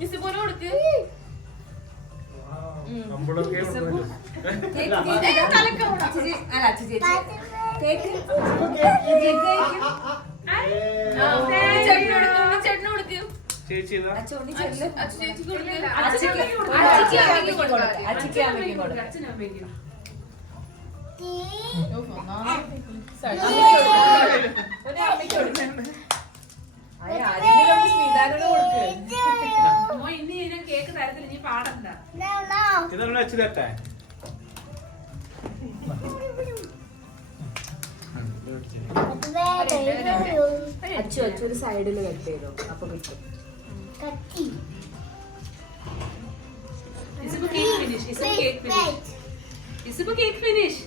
Miss പോലെ കൊടുക്ക്. ചേട്ടന് കൊടുക്ക്. ചേച്ചി കേക്ക് തരത്തില്ല, നീ പാടണ്ട. ഇതൊന്നും വെച്ച് തരട്ടെ. ഒരു സൈഡില് കട്ട് ചെയ്തോ, അപ്പൊ കിട്ടും. Cake finish.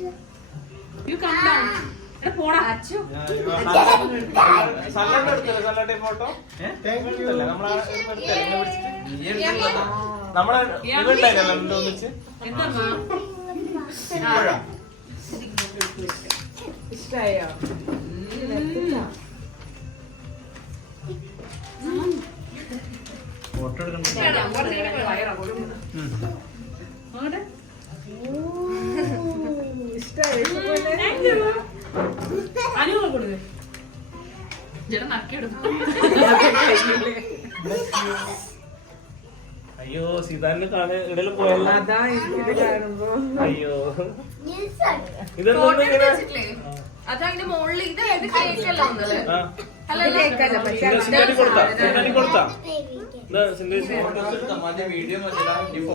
You come down. പോടാ അച്ചു. സലാഡ് എടുത്തല്ലേ, സലാഡ് ഫോട്ടോ നമ്മളെ ഒന്നിച്ച് ഇഷ്ടായോ? ഫോട്ടോ എടുക്കണം. അയ്യോ സീതാന്റെ ഇടയിൽ പോയല്ലോ. അയ്യോ അതതിന്റെ മുകളിൽ ഇത് കേക്കല്ല ഒന്നല്ലേ? കൊടുത്താ